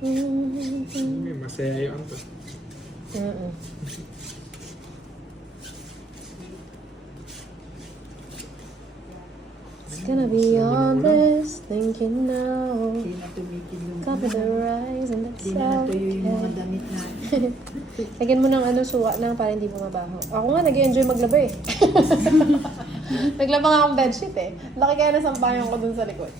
Okay, masaya yun to. It's gonna be on this, thinking now. Hindi na tumikil yung Cover the rise and that's Hindi na natuyo yung mga okay. damit natin. Lagyan mo ng suka lang para hindi bumabaho. Ako nga, nag-enjoy maglaba eh. Naglaba nga akong bedsheet eh. Laki kaya nasampayan ko dun sa likod.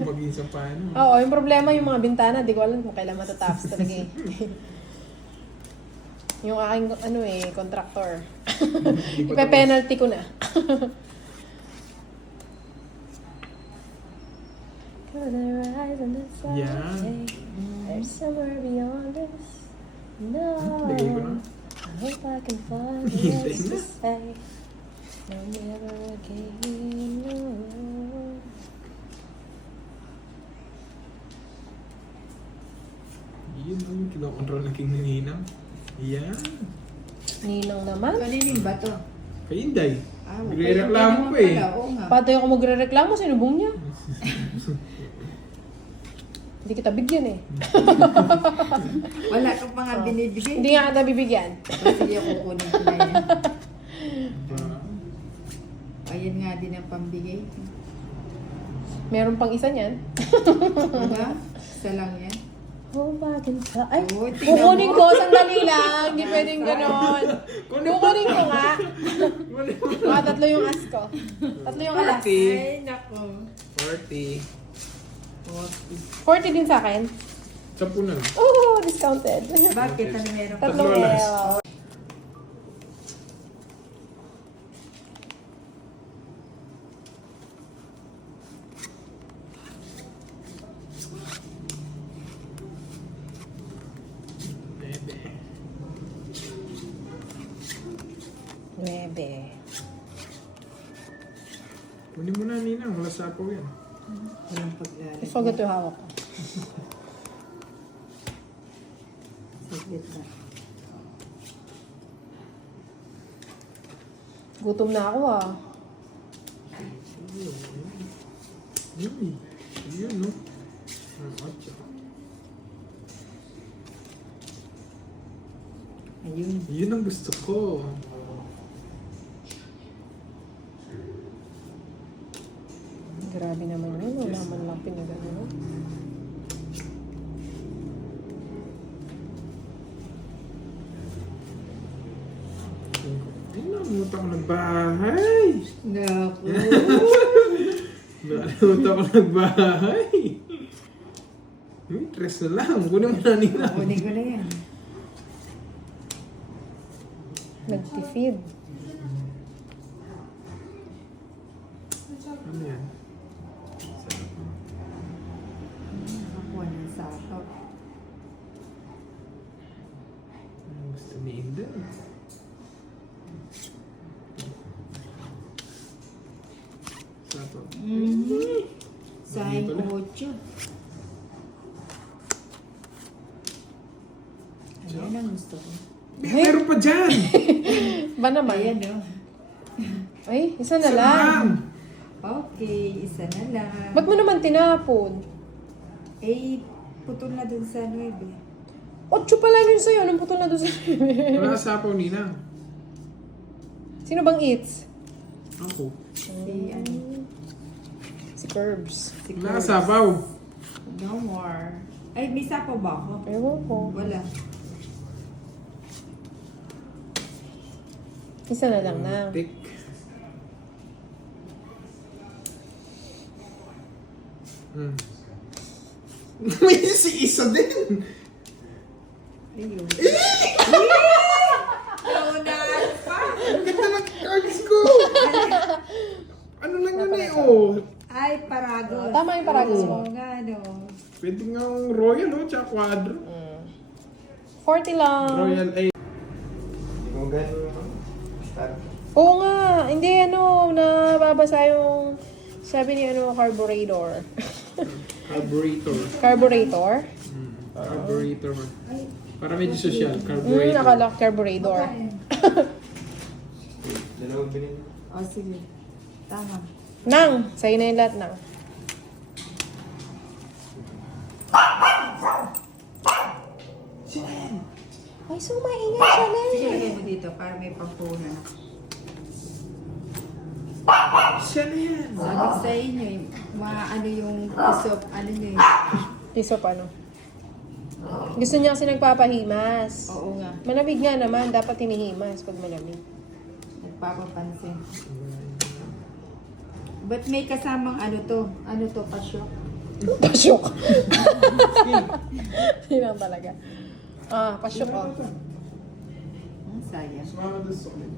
Mag-iin sa paano. Oo, yung problema yung mga bintana, di ko alam kung kailan matatapos talaga eh. Yung aking, contractor. Ipe-penalty ko na. Gonna rise and it's okay. Yan. There's somewhere beyond this. No. Lagay ko na. I hope I can find the Hintay words to na. say. No, never again, no. Yun ang kinokontrol ng king ni Ninang. Yan. Ninang naman. Kaninin ba to? Kay Inday. Okay. Nagre-reklamo ko eh. Oo nga. Patay ako magre-reklamo, sinubong niya. Hindi kita bigyan eh. Wala kang mga binibigay. Hindi nga kita bibigyan. Sige, kukunin ko na yan. Diba? Ayan nga din ang pambigay. Meron pang isa niyan. Diba? Isa lang yan. Hope I can tell. Ay, Oh, tingnan kukunin mo. ko. Sandali lang. Hindi pwedeng ganon. Kukunin ko nga. Mga tatlo yung as ko. Tatlo yung alas. 40. Ay, nako. 40. 40 din sa akin. 10 na lang. Oh, discounted. Bakit? Ano meron ka? Tatlong Tatlo alas. L. Bebe. 9. Kunin mo na, Ninang. Wala sapaw yan. Walang paglalagay. So, ganito yung hawak ko. Saglit na. Gutom na ako ah. Yun. Yun, no? Atsa. Ayun. Yun ang gusto ko. Grabe naman yun. Wala man lang pinagano. Ay, namuta ko ng bahay. Naku. Namuta ko ng bahay. Tres na lang. Kunin mo na, Ninang. Kukunin ko na yan. Nagtipid. Ano yan? Nakakuha ng sakap. Ano gusto ni Inday? Sapaw. Sayang kotso. Ayan ang gusto ko. Meron pa dyan! Ba naman? Ayan o. Ay, isa na lang. Okay, isa na lang. Ba't mo naman tinapon? Eh, putol na dun sa 9. 8 pa lang yun sa'yo. Anong putol na doon sa'yo? Wala sapaw, Ninang. Sino bang eats? Ako. Si ano? Si Curbs. Si Wala Kurt. sapaw. No more. Ay, may sapo ba ako? Ewan ko. Wala. Isa na lang na. Tik. May si isa din. Ayun. Naunahan pa. Ang ganda ng cards ko. Ano lang yun eh, oh. Ay, Paragos. Tama yung Paragos mo. Oo nga, no. Pwede nga ang Royal, oh, tsaka Quadro. 40 lang. Royal A. Oo nga. Hindi nababasa yung sabi ni carburetor. Carburetor. Carburetor? Carburetor. Para medyo social, carburetor. Akala ko carburetor. Dalawang binili. O, sige. Tama. Nang, sa'yo na yung lahat nang. so maingay siya na Sige, lagay mo dito para may pampunan. Siya na yan. Sabi ko sa inyo, ano yung kisop, ano nyo yung... Piso pa, no? Gusto niya kasi nagpapahimas. Oo nga, Malamig nga naman, dapat hinihimas pag malamig. nagpapapansin. But may kasamang ano to, pasyo. Pasyok. Yun lang talaga. Pasyok oh. Sayang. Sumama doon sa ulit.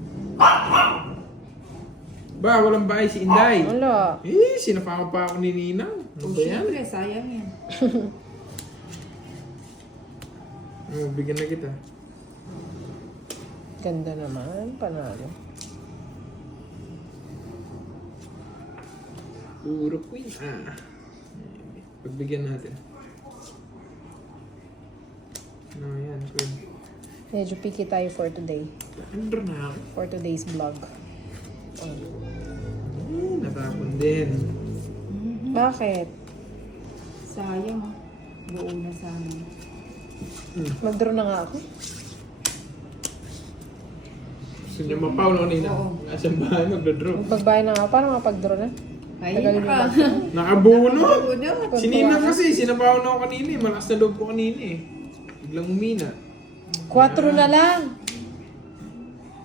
Ba, walang bahay si Inday. Wala. Sinapaka pa ako ni Ninang. Ano Oh, ba yan? syempre, sayang yan. Bigyan na kita. Ganda naman, panalo. Puro queen. Pagbigyan natin. Ano yan, queen. Medyo picky tayo for today. Andro na ako. For today's vlog. Natapon din. Bakit? Sayang, oh. Buo na sana. Mag-draw na nga ako. Gusto niyo mapaw no, Nina? Oo. Asan bahay magdodraw? Magbabayad na nga. Paano mapag-draw na? Ay, Tagalin mo ka. Nakabuno! Buo. Si Ninang kasi, sinapaw na ako kanina eh. Malakas na loob ko kanina eh. Biglang umina. 4 na lang.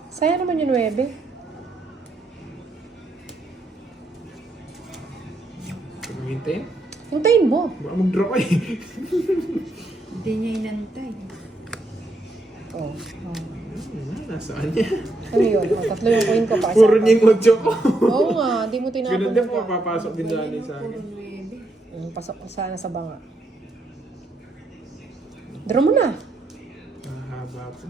Sayang naman yung 9. Hintayin? Hintayin mo. Baka mag-draw ka eh. Hindi niya inantay. Oh. Nasaan niya? Ano yun? Oh, 3 yung coin ko pa. Puro niya yung mojo ko. Oo nga, di mo tinapon. Ganun din po, ka. papasok din dali sa akin. Pasok ko sana sa banga. Draw mo na. Mahaba po.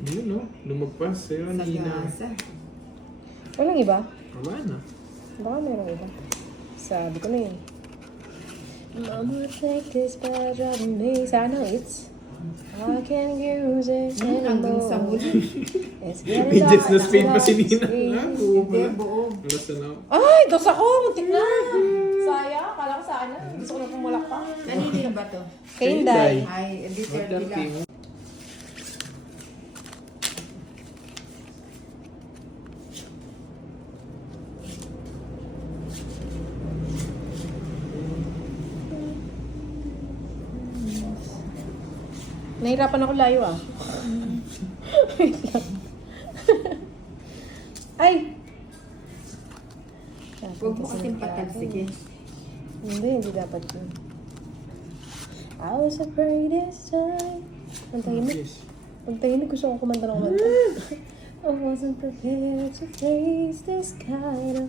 Yun no, lumagpas sa'yo, Nina. Sagasa. Walang iba? Wala na. Baka meron iba. Sabi ko na yun. Mama, take this badge of me. Sana it's I can't use it Hanggang sa anymore. huli. It's getting May just na dark, speed pa si it's Nina. dark. Hindi, buo. Alas na lang. Ay, dos ako! Muntik na! Sayang, kala ko saan na. Gusto ko na pumulak pa. Kanino ba to? Kay Inday. Ay, hindi What 30 that lang. team? Nahirapan ako layo ah. Wait lang. Ay! Huwag mo kasing patalsikin. Hindi dapat yun. I was afraid this time. Ang tahimik. Yes. Ang tahimik, gusto ko kumanta ng kumanta. I wasn't prepared to face this kind of...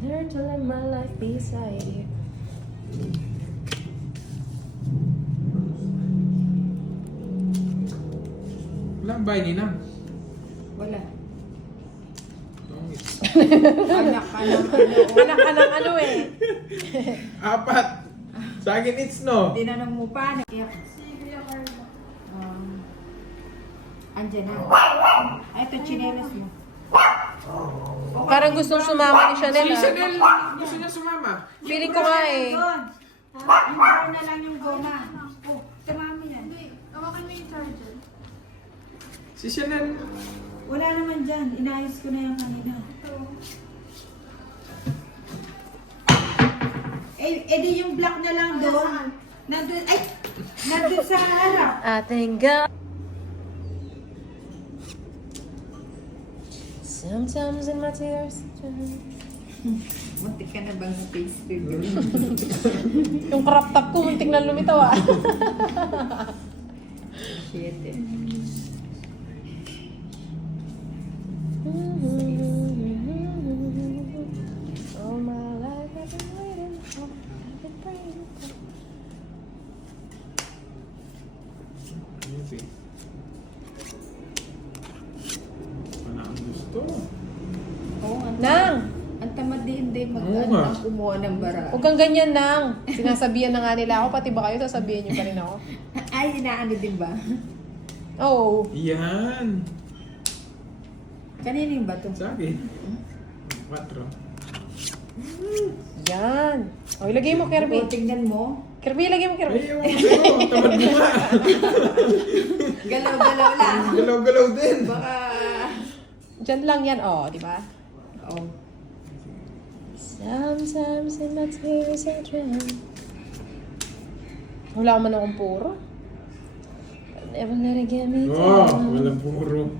Learn to let my life beside you. Wala ang bahay, Nina. Wala. Tongit. Anak ka ng ano. Anak ka ng ano eh. 4. Sa akin, it's no. Tinanong mo pa, nakiyak. Andyan na. Ay, ito, chinelas mo. Parang gustong sumama ni Chanel Si ah. Chanel, gusto niya sumama. Feeling ko nga eh. Yung na lang yung goma. Oh, tamami yan. Hawakan mo yung charger. Si Chanel. Wala naman dyan. Inayos ko na yan kanina. Eh di yung black na lang doon. Nandun, ay! Nandun sa harap. Ating God. Sometimes in my tears. Muntik ka na bang face review? Yung crop top ko, muntik na lumitaw ah. Shit eh. All my life I've been waiting for, I've been praying for. Wala ang gusto. Oo, Nang! ang tamad din Oo nga. kumuha ng bara. Huwag kang ganyan, Nang. Sinasabihan na nga nila ako, pati ba kayo sasabihin niyo pa rin ako? Ay, inaano din ba? Oo. Yan. Kanino yung bato? Sa akin. 4. Yan. O, ilagay mo, Kirby. O, tingnan mo. Kirby, ilagay mo, Kirby. Ay, yung ano, tamad mo nga. Galaw-galaw lang. Galaw-galaw din. Baka... Diyan lang yan, o, di ba? Oh. Sometimes in my tears I drown. Wala man akong puro. Never let it get me Oh, down. walang puro.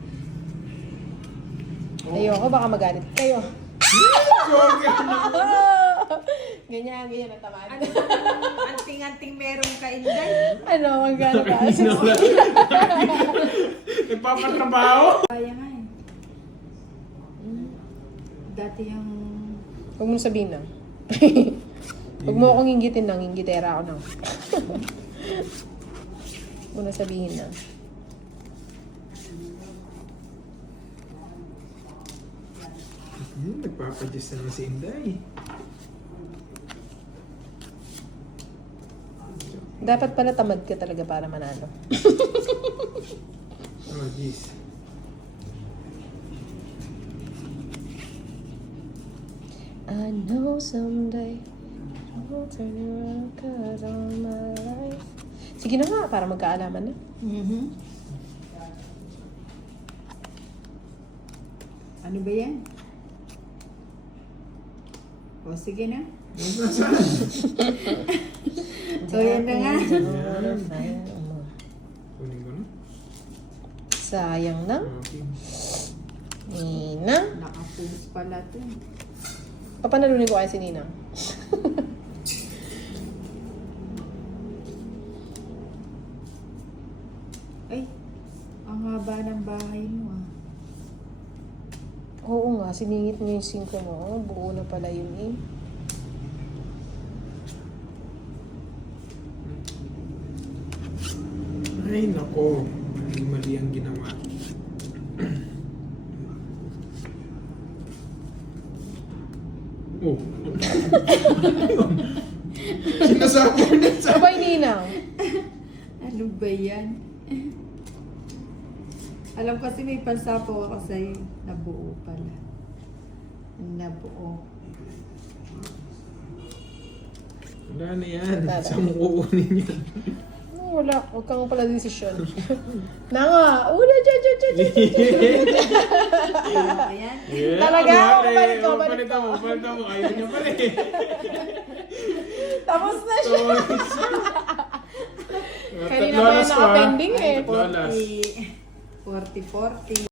Ayoko, baka magalit kayo. Ganyan ang tamad. Anting-anting meron ka, Inday. Ano, magalit ka? Nagpapatrabaho. Kaya nga eh. Dati yung... Huwag mo sabihin na. Huwag mo akong inggitin ng inggitera ako nang. Huwag mo na sabihin na. Nagpapadjust na si Inday. Dapat pala tamad ka talaga para manalo. Oh, jeez. I know someday I'll turn around 'cause all my life. Sige na nga, para magkaalaman na. Ano ba yan? O, sige na. So, yan na nga. Kunin ko na. Sayang na. Okay. Nina. Nakapost pala to. Papanalunin ko kaya si Nina. Ay, ang haba ng bahay mo ah. Oo nga, siningit niya yung 5 mo. Buo na pala yun eh. Ay, nako. Mali ang ginawa. Oh. Sinasabi na sa... Sabay Nina. Ano ba yan? Alam kasi may pansapaw ako sa'yo. Nabuo pala. Nabuo. Wala na yan. Wala. Saan mo kukunin yan? Wala, huwag kang pala desisyon. Na nga, una, dyan. Ayan. Talaga? Balik Balik ko. Palitan mo. Ayaw niya pala eh. Tapos na siya. Kanina pa Tatlo yan alas ko, ah. naka-pending eh. Tatlo alas. 40.